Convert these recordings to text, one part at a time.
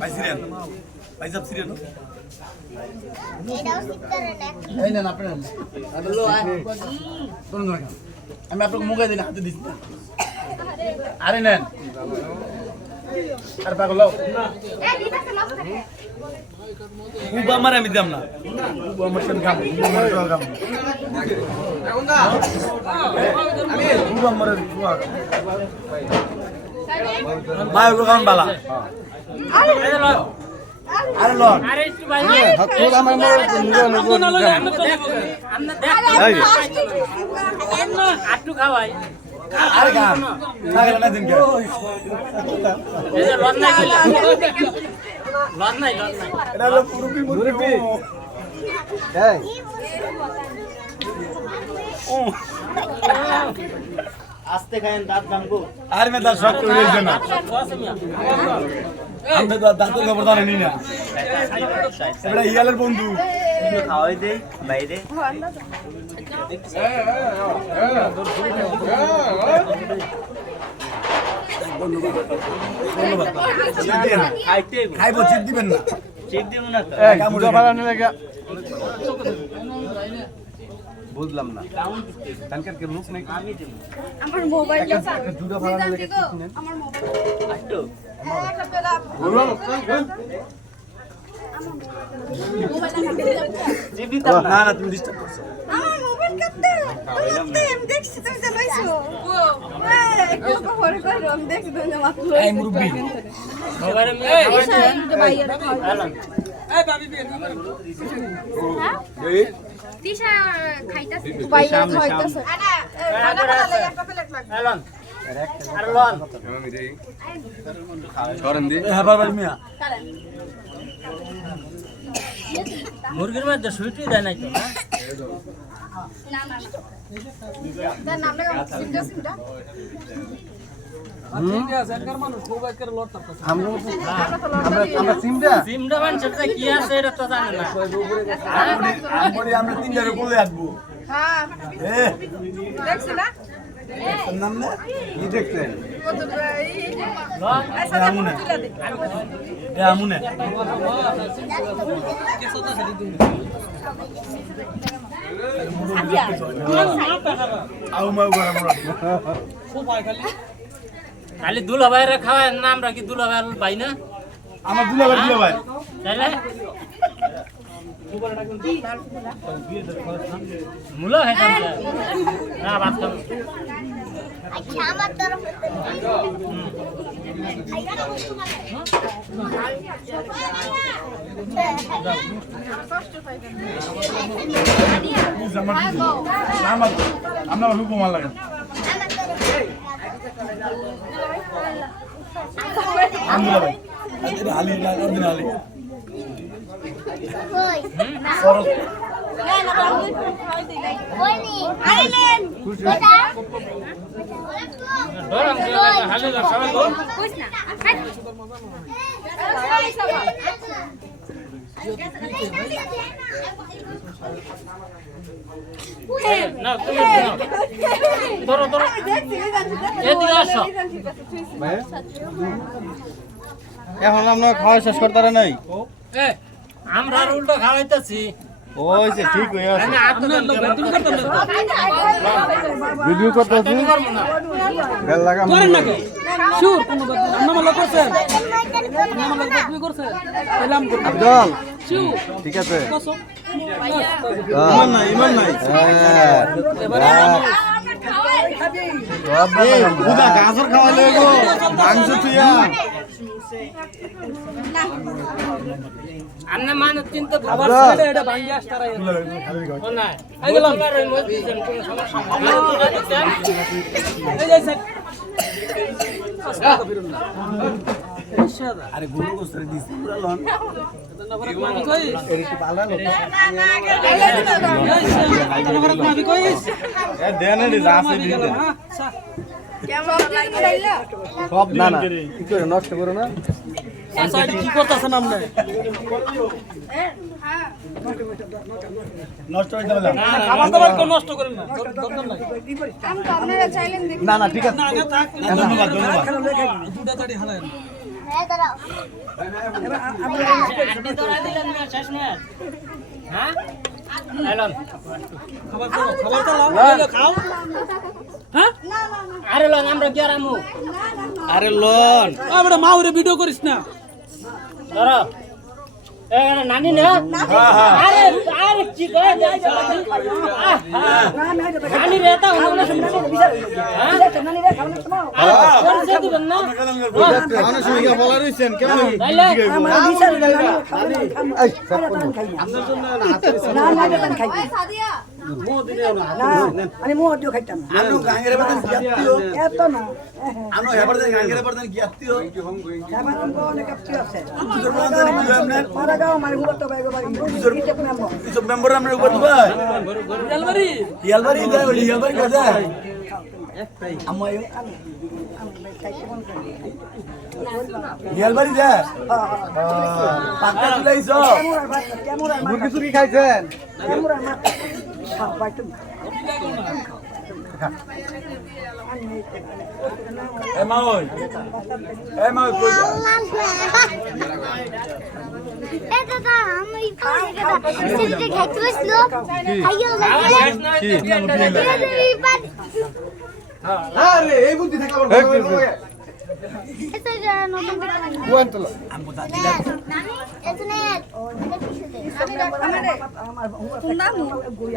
ভাই সিরিয়াল ভাই সব সিরিয়াল এটাও সিস্টারে না এই না আপনারা আদলো কোন না আমি আপনাকে মুখে দিন হাতে দিছি আরে নেন আর পাগল এই দিতাছে লস থাকে উবা মারে আমি দিলাম না উবা আমার সঙ্গে কাম উবা মারে উবা ভাই ওগুলো কাম বালা আরে লো আরে একটু ভাই তোর আমার আটটু খাওয়াই আরে কাম ছাগল না দিন কে এই যে লজ নাই কইলা লজ নাই এটা হলো পুরুপি মুরুপি এই আস্তে খায়েন দাঁত ভাঙবো আর মে দাঁত শক্ত হয়ে গেছে না আমি তো দাঁতের খবর জানি না এটা ইয়ালের বন্ধু খাওয়াই দেই বাইরে খাইবো চিপ দিবেন না চেক দিব না তো দুটো বাগানে লাগা বুঝলাম না কানকার কে মুখ নাই আমি দেব আমার মোবাইলটা দুটো বাগানে লাগা আমার মোবাইল আটটু চেক দিতাম না না না তুমি ডিস্টার্ব করছো আমার মোবাইল কাটতে আমি দেখছি তুমি যে লইছো এই কোকো পরে কই রম দেখছি তুমি যে মাত্র এই মুরব্বি মোবাইলে এই ভাবি হ্যাঁ তিশা খাইতাছে বাইরে খাইতাছে আরে খানা লাগে একটা প্লেট লাগবে এলন আর লন করেন দি হাবার মিয়া মুরগির মধ্যে সুইটি দেয় নাই তো না না তার নাম লাগা সিমটা সিমটা আমরা সিমটা সিমটা মানুষের কি আছে এটা তো জানে না আমরা তিনটারে বলে আসবো হ্যাঁ এ দেখছ না নাম না কি দেখছেন কত এই লন আমুনে এ আমুনে আউ মাউ গরা মোরা খালি দুলা ভাইরে খাওয়ায় না আমরা কি দুলা ভাই ভাই না আমার দুলা ভাই তাইলে মুলা খাইতাম না ভাত খাম আচ্ছা আমার তরফ আমরা হুকুম লাগে আলহামদুলিল্লাহ ভাই এটা আলী অর্দিন আলী কই সরস না না কই নি আইলেন কোটা ধরম হালে সবাই গো কইছ না না তুমি ধরো ধরো এদিকে আসো এখন আমরা খাওয়া শেষ করতে পারে নাই এ আমরা উল্টো খাওয়াইতাছি ওই যে ঠিক হয়ে আছে আমি আত্ম তুমি করতে ভিডিও করতে আছি বেল লাগা করেন নাকি শিওর কোন কথা আমরা লোক করছেন আমরা লোক তুমি করছেন এলাম আব্দুল শিওর ঠিক আছে কসম ইমান নাই এবারে বুদা গাজর খাওয়ালে গো মাংস তুইয়া আন্না মানুষ চিন্তা আবার ছেলে এটা ভাঙ্গি আসতারা ও না এই গেলাম এই মসজিদের কোনো সমস্যা নাই এই যে স্যার আস্তাগফিরুল্লাহ ফিরুল্লাহ ইনশাআল্লাহ আরে গরু গোস্তের দিছি পুরা লন আমি কই এর একটু ভালো লোক আমি কইস এ দেন রে আছে দিন কেমন লাগলো সব না না কি করে নষ্ট করো না আচ্ছা এটা কি করতেছেন আপনি নষ্ট হয়ে যাবে না খাবার দাবার কেউ নষ্ট করেন না দরকার নাই আমি তো আপনারা চাইলেন দেখুন না না ঠিক আছে না থাক ধন্যবাদ ধন্যবাদ দুটা তাড়ি হালায় আড্ডি ধরা দিলেন না শেষ ম্যাচ হ্যাঁ এলন খাবার তো খাও হ্যাঁ আরে লন আমরা কি আরামু আরে লোন আমরা মাউরে ভিডিও করিস না ধরো এখানে নানি না আরে আরে কি করে যাই নানি রেতা হলো না নানি রে খাওয়ানোর সময় কোন সে দিবেন না খাওয়ানোর সময় কি বলা রইছেন কেমন তাইলে আমার বিচার নানি এই সব খাই আপনার জন্য না না এটা খাই সাদিয়া মো দিলেও না না আমি মোদিও খাইতাম আনো গাঙ্গেরে বাদন কিয়াতিও এত না আনো হেবারদের গাঙ্গেরে বাদন কিয়াতিও আমার অনেক কাপটি আছে দুজোর বাদন কি আমনে মারা গাও মানে হুবত বাইগো বাড়ি ইতে নাম কিছু মেম্বার আমরা উপর দিবা রেলবাড়ি ইয়ালবাড়ি দে ওলি ইয়ালবাড়ি কাজা আমায় ইয়ালবাড়ি দে পাক্কা চলাইছো মুরগি চুরি খাইছেন এ মাওই কই এ দাদা আমি সেটা খাইতে বসলো খাইও না আরে এই বুদ্ধি থাকা বড় এটা নতুন কোয়ান্টলো নানি এখানে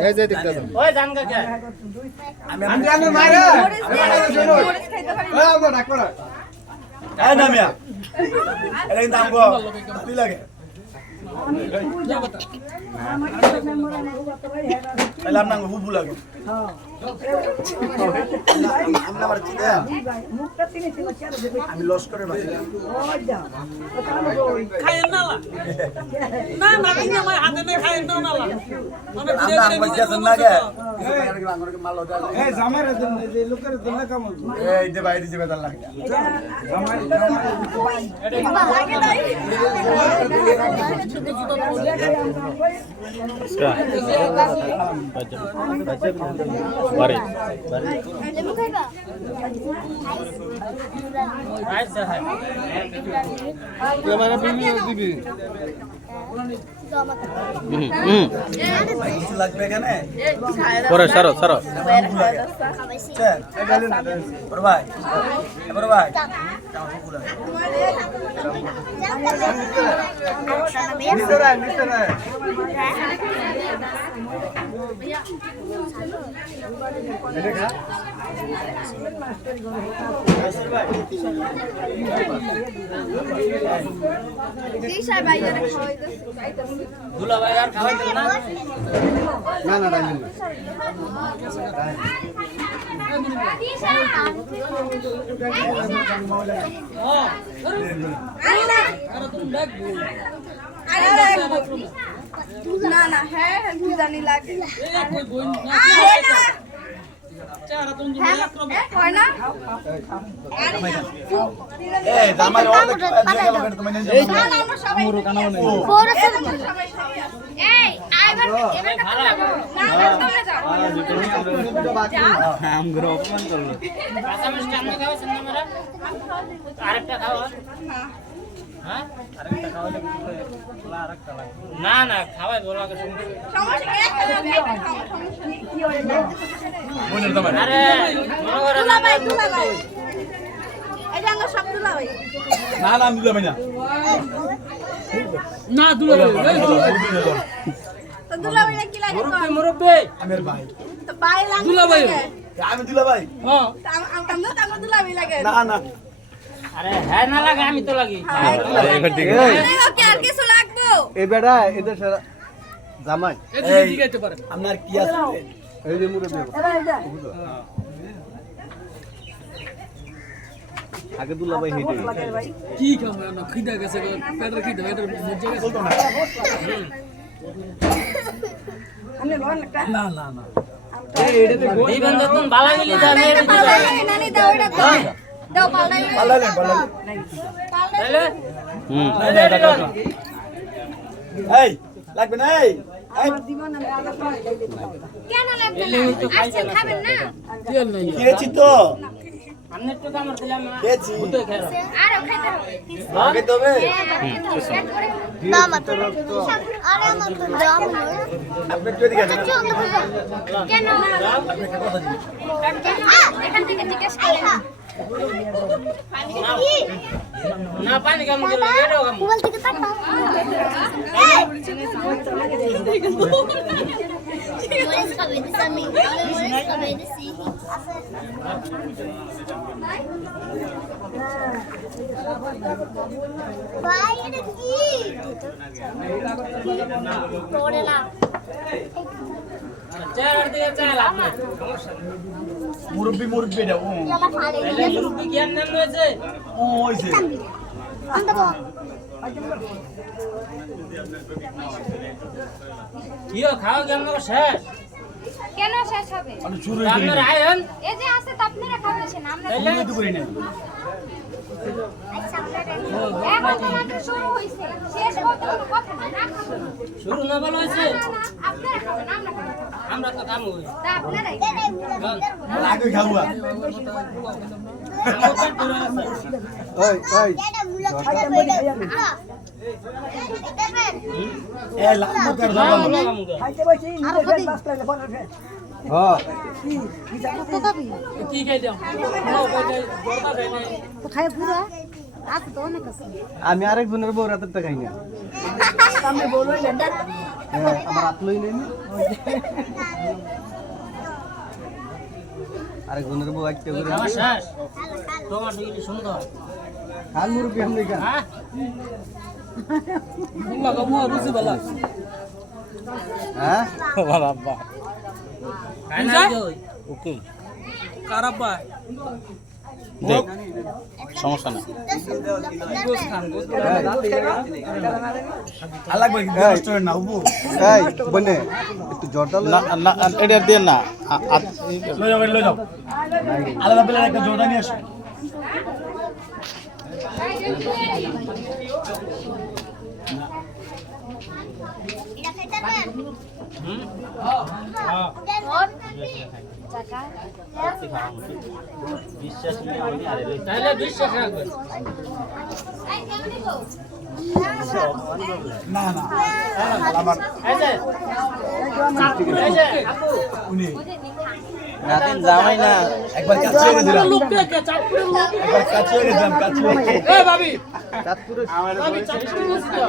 এই যে দেখতে ওই জান কাকে আমি জানো মারে শোনো এই আমরা ডাক করা এই নামিয়া এই দাম গো তুই লাগে তাহলে আপনার হুবু লাগে আমরা আবার চিনে আমি লস করে বাকি খায়েন না না না কিনা মই হাতে না খায়েন না না মানে আমরা পয়সা দেন না গে মাল লটা এই জামাইরা দেন যে লোকের দেন না কেমন এই দে বাইরে দিবে তার লাগে লেবু খাইবা আচ্ছা হ্যাঁ ক্যামেরা ভিডিও দিবি কিছু লাগবে এখানে পরে সারো বড় ভাই দুলা ভাই আর খাওয়াইতেন না না না হ্যাঁ জানি লাগে হয় না এই আমার অনেক জায়গা লাগে তুমি নিয়ে যাও আমরো কানা মানে এই আইবার এবার না আমগুলো অপমান করলো কাঁচা মিষ্টি আমরা খাওয়াছেন না আমরা আরেকটা খাওয়া হ্যাঁ আরেকটা খাওয়ালে আরেকটা লাগবে না না খাওয়াই বলো আগে শুনতে সমস্যা একটা যাবে একটা খাও বলেন তোমার আরে মনে করে দুলাভাই এটা আমরা সব দুলাভাই না আমি দিলাম না না দুলা তো দুলাভাই কি লাগে মুরব্বি আমের ভাই তো ভাই লাগে দুলাভাই আমি দিলা ভাই হ্যাঁ আমরা তো দুলাভাই লাগে না আরে হ্যাঁ না লাগে আমি তো লাগি এবার ঠিক ওকে আর কিছু লাগবো এই বেটা এদের জামাই এদিকে জিগাইতে পারে আপনার কি আছে এই যে মুরব্বি আগে দুলা ভাই হেঁটে কি খাবো না খিদা গেছে পেটের খিদা এটার মধ্যে গেছে বলতো না আমি লোন একটা না দিবেন যতন বালা গেলি যাবে নানি দাও এটা দাও দাও পাল্টাই পালালেন তাইলে এই লাগবে না এই কেন লাগবে না আজকে খাবেন না তেল নাই কিনেছি তো আপনি একটু কামড় দিলাম না খেয়েছি। ভূতে খেলো আরো খেতে হবে আগে তবে আপনি একটু এদিকে আসেন। কেন আপনি একটা কথা জিজ্ঞেস করুন। এখান থেকে জিজ্ঞেস করেন না পানি কামড় দিলে এটাও কামড় মোবাইল থেকে তাকাও মরিস খাবে দিছি আমি মরিস খাবে দিছি ভাই এটা কি পড়ে না চেয়ার দিয়ে চাল আপনি মুরব্বি এটা ও লালা ফাড়ে তাহলে মুরব্বি জ্ঞান নাম রয়েছে ও হইছে আন্দা কিও খাওয়া জ্ঞান নাম শেষ কেন শেষ হবে মানে শুরু হইছে আপনার আয়ন এই যে আছে তো আপনারা খাবেন আমরা তাহলে তো করি না এখন তো মাত্র শুরু হইছে শেষ হতে কোনো কথা না শুরু না বলা হয়েছে আপনারা খাবেন আমরা খাবো আমরা তো কাম হই তা আপনারাই আগে খাওয়া ওই ওই এ লাম্বা কর দাও খাইতে বসি নিজে ফের বাস লাগলে ফোন ফের হ্যাঁ কি খাই দাও খাও খাই দাও বড়টা খাই নাই তো খাই পুরো আছে তো অনেক আছে আমি আরেকজনের বউ রাতেরটা খাই না আমি বলই না হ্যাঁ, আমার হাত লই নেই আরেকজনের বউ একটা করে খাওয়া শেষ তোমার দিকে সুন্দর খান মুরব্বি আমরা খান হ্যাঁ বুল্লা কামু রুচি বালা হ্যাঁ বাবা খাই না কই হুকুম কারাব্বা দেখ সমস্যা না আলাগ ভাই কষ্ট না উবু এই বনে একটু জর্দা না না এটা দিয়ে না লই যাও আলাদা পেলে একটা জোড়া নিয়ে আসো এটা খেতে পারেন তাহলে বিশ্বাস রাখবেন না না আমার এই যে এই যে আপু উনি নাদিন জামাই না একবার কাছে গেছিলাম লোক দেখে চাঁদপুরের লোক একবার কাছে গেছিলাম কাছে এ ভাবি চাঁদপুরে ভাবি চাঁদপুরে গেছি তো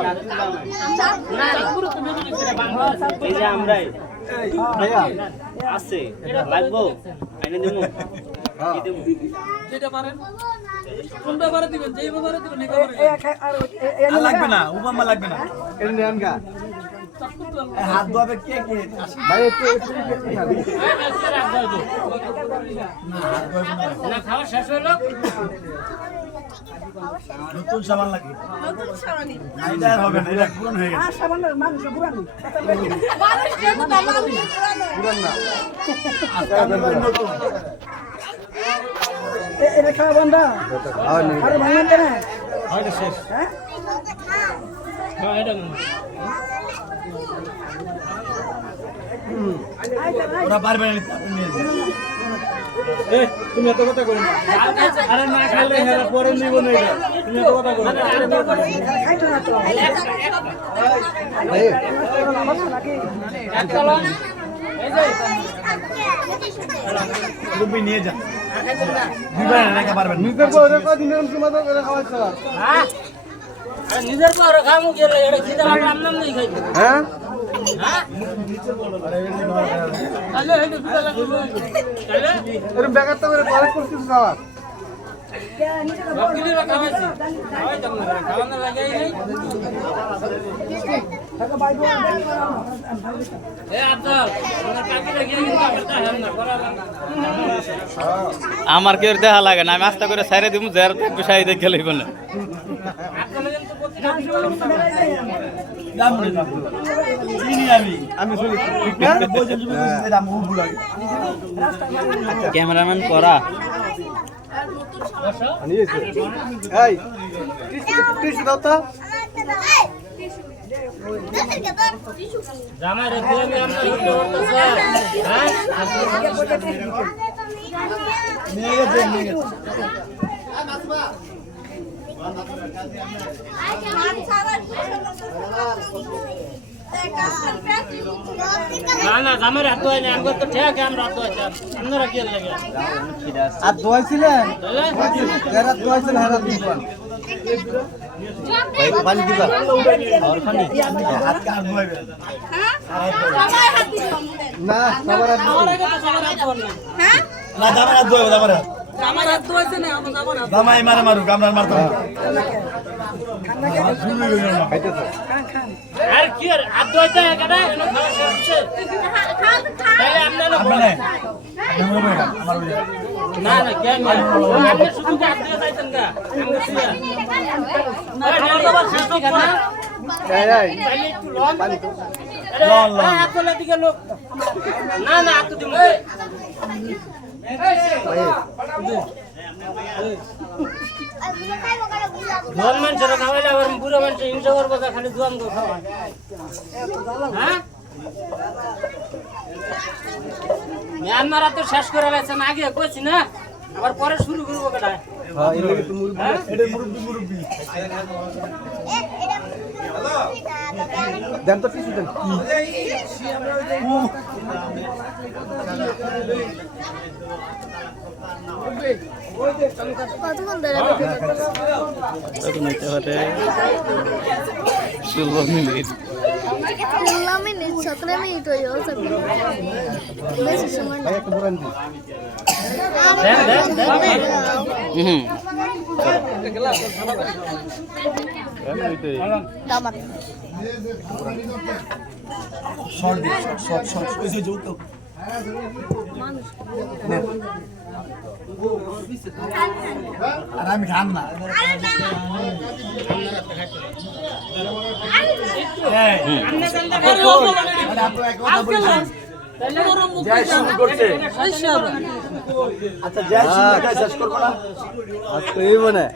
না চাঁদপুরে তুমি গেছি রে বাংলা এই যে আমরাই ভাইয়া আছে লাগবো আইনে দেবো যেটা পারেন কোন ব্যাপারে দিবেন যেই ব্যাপারে দিবেন এই ব্যাপারে আর লাগবে না উবামা লাগবে না এটা নেন গা এই হাত ধোয়াবে কে কে ভাই একটু না খাওয়া শেষ হলো নতুন সাবান লাগবে না, এটা আর হবে না এটা পুরন হয়ে গেছে সামান্য মানুষ পুরানো পুরান না আজকে একেবারে নতুন এটা খাওয়া বন্ধ আর নেই আরে ভাঙেন কেন হয়তো শেষ হ্যাঁ হ্যাঁ এটা ওরা পারবে না নিতে, আপনি নিয়ে যান। তুমি এত কথা করো না আরে না খাইলে হেরা পরে নিব না এটা তুমি এত কথা করো না খাইতো না তো এই একটা লন এই যে রুবি নিয়ে যান দিবেন না রেখে পারবেন না। নিজে পরে কদিন তোমার করে খাওয়াচ্ছ হ্যাঁ আরে নিজের পর খামু গেলে এটা খিদা লাগলে আমনাম নেই খাইতে হ্যাঁ হ্যাঁ তাহলে হেডে ফিরা লাগলো তাহলে এরকম বেকার তো করে পরে করছিস খাওয়া রকিলি বা খাওয়াইছি খাওয়াইতাম না খাওয়ানো লাগাই নাই এ আব্দুল আমার কাকি লাগিয়ে কিন্তু আমরা হেন না করালাম না আমার কেউ দেখা লাগে না আমি আস্তে করে সাইরে দিব যার বিষয় দেখে লইব না আপনারা কিন্তু প্রতিটা বিষয় দাম বলে দাম চিনি আমি শুনি বোঝেন তুমি বুঝতে দাম উবু লাগে ক্যামেরাম্যান করা নিয়েছে এই টিস্যু দাও তো জামাই রে দিয়ে আমি আপনার ভিডিও করতেছে হ্যাঁ নিয়ে গেছে নিয়ে গেছে না না জামার হাত হয় না আমরা তো ঠিক আমরা হাত হয় আপনারা কি লাগে আর দোয়াইছিলেন এরা দোয়াইছিলেন হারা দিবেন পানি দিবা আর পানি হাত কাট ধোয়াবে না সবার হাত হ্যাঁ না জামার হাত ধোয়াবে জামার হাত আমার হাত ধোয়াইছে না আমার আমার হাত জামাই মারে মারুক আমরা মারতাম খাইতেছে আর কি আর হাত ধুইতে কেডা এনো খাওয়া শেষ তাহলে আপনারা না না কেন আপনি শুধু হাত দিয়ে যাইতেন গা আমরা শুয়া না খাবার দাবার শেষ কি না এই এই তাহলে একটু লন পানি তো লন লন আপনারা দিকে লোক না না হাত দিমু জোয়ান মানুষেরা খাওয়াইলে আবার বুড়ো মানুষ হিংসা করবো খালি জোয়ান গো খাওয়া হ্যাঁ মিয়ানমার তো শেষ করে লাগছে না আগে কইছি না আবার পরে শুরু করবো কেটা হ্যাঁ এই লাগি তো মুরগি এটা মুরব্বি দেন তো কিছু দেন তখন হইতে পারে 16 মিনিট 16 মিনিট 17 মিনিট হয়ে গেছে বেশি সময় ভাই একটা বড় আনবি হুম দামাত শর্ট দিন শর্ট ওই যে যৌত আর আমি খান না আচ্ছা যাই শেষ করবো না আজ তো এই বনে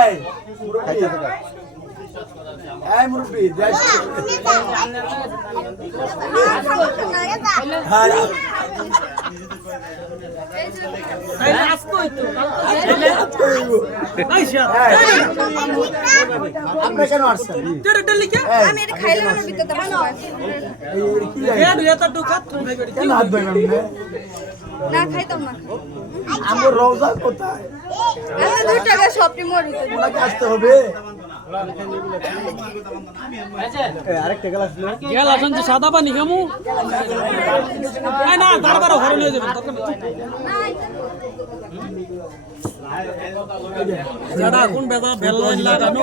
এই এই মুরব্বি যাই তাইলে আজকে হইতো আপনি কেন আসছেন তেরে ডেলি কে আমি এটা খাইলে আমার ভিতরে বানা এ দুই হাত ঢুকা তুমি ভাই বেটি কেন হাত ধরবেন না খাইতাম না আমার রওজা কোথায় আমি 2 টাকা শপটি মরিতে ওনাকে আসতে হবে আরেকটা গ্লাস লো গেল আসুন যে সাদা পানি খামু না বারবার ঘরে নিয়ে যাবেন তখন যারা কোন বেজা বেল লাইন লাগানো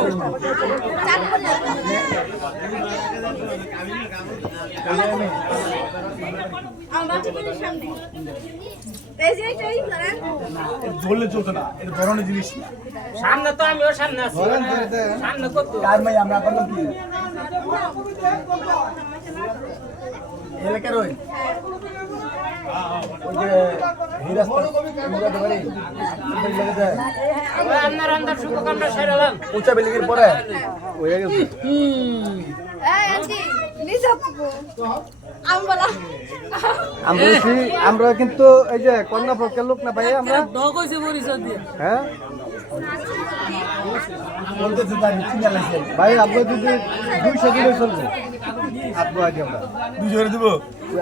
আমার বাচ্চাদের সামনে এই যে এইটাই ধরেন ধরলে চলতো না এটা ধরনের জিনিস না সামনে তো আমিও সামনে আছি সামনে কত কার ভাই আমরা আপনার কি এলাকার ওই যে আপনার আন্দার শুভ কামটা সেরালাম উঁচা বিল্ডিংয়ের পরে হয়ে গেছে এই আন্টি নিজাপু আমরা আমরা কিন্তু এই যে কন্যা পক্ষের লোক না ভাই আমরা ডগ হইছে পরিচয় দিয়ে হ্যাঁ বলতেছে তার চিন্তা লাগছে ভাই আমরা যদি 200 দিলে চলবে আব্বু আজ আমরা 200 করে দেবো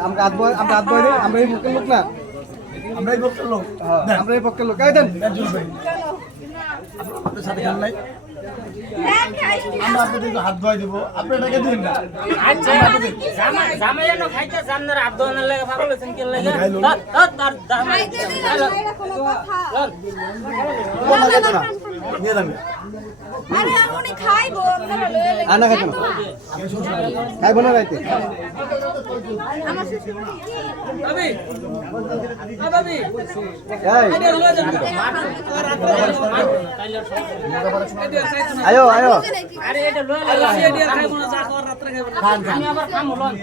আমরা আব্বু আমরা এই পক্ষের লোক না আমরা এই পক্ষের লোক হ্যাঁ আমরা এই পক্ষের লোক এই দেন আপনার সাথে খেল নাই হ্যাঁ খাইছি আমরা আপনাদেরকে হাত ধোয়াই দেবো আপনি এটাকে দিন না আচ্ছা জামাই যেন খাইতে জানার হাত ধোয়ানোর লাগে পাগল হয়েছেন কি লাগে তার জামাই খাইতে দিলাম না এটা কোনো কথা নিয়ে যাবে আরে আমি খাইবো আপনারা লয়ে লাগে আনা খাইতে না খাইব না রাইতে আমার শ্বশুর বাড়ি কি আবি আবি এই আইডিয়া লয়ে যান আয়ো আয়ো আরে এটা লয়ে লাগে আইডিয়া খাইবো না যা খাওয়ার রাত্রে খাইবো না আমি আবার খামু লন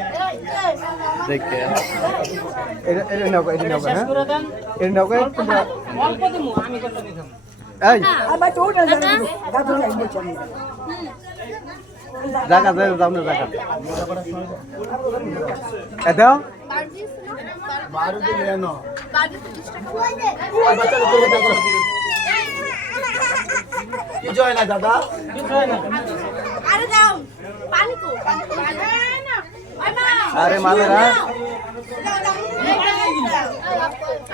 দেখে এটা নাও হ্যাঁ করে দেন এটা নাও তোমরা অল্প দিমু আমি কত দিতাম এই জায়গা যাও না জায়গা এ দাও বাড়ি বারো দিন এনো বাড়িতে 20 টাকা ওই বাচ্চাটা তোর কথা করো কিছু হয় না দাদা আরে যাও পানি কো না আরে মালেরা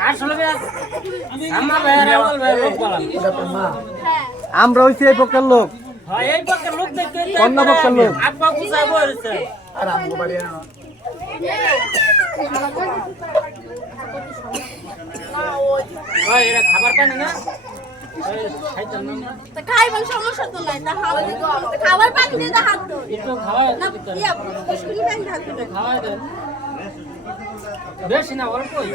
আসলে আমার ভাইয়ের আমল ভাই লোক বলা হ্যাঁ আমরা হইছি এই পক্ষের লোক হয় এই পক্ষের লোক দেখতে অন্য পক্ষের লোক আপা কুসাই বলছে আর আমগো বাড়ি এনো ওই এরা খাবার পানি না ওই খাইতাম না তা খাইবেন সমস্যা তো নাই তা খাবার পানি দিয়ে দা হাত ধো একটু খাওয়া না ইয়া মুশকিল নাই হাত ধো খাওয়া দেন বেশি না অল্পই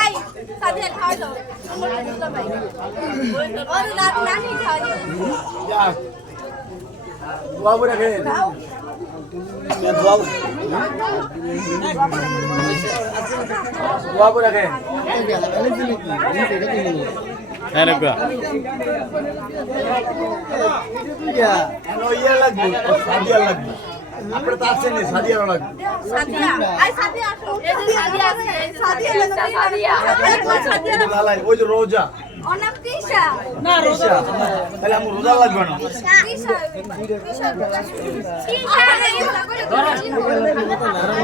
এই সাথে খাওয়া দাও ভাই ওরে রাত নাকি খাওয়া যা বাবু রে খাও বাবু রে এনেকুৱা এনো ইয়া লাগবে সাদিয়া লাগবে আপনি তো আছেন না সাদিয়া লাগবে সাদিয়া আই সাদিয়া আসো এই যে সাদিয়া আছে সাদিয়া সাদিয়া লালাই ওই যে রোজা অনাম তিশা না রোজা তাহলে আমি রোজা লাগবে না তিশা তিশা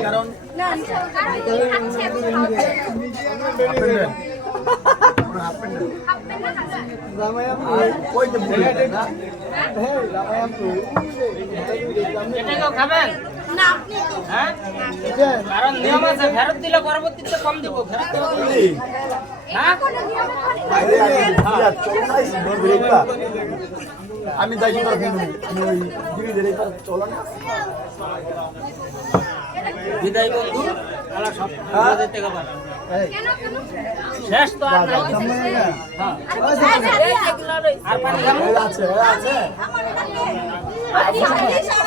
কারণ না আছে ওই যে বলে না এটা কেউ খাবেন না হ্যাঁ কারণ নিয়ম আছে ফেরত দিলে পরবর্তীতে কম দিব ফেরত দেব হ্যাঁ আমি যাই চলো না বিদায় বন্ধু আলা সব যেতে গেল কেন কেন শেষ তো আর নাই হ্যাঁ আর পানি খাবো আছে আছে আমার এটা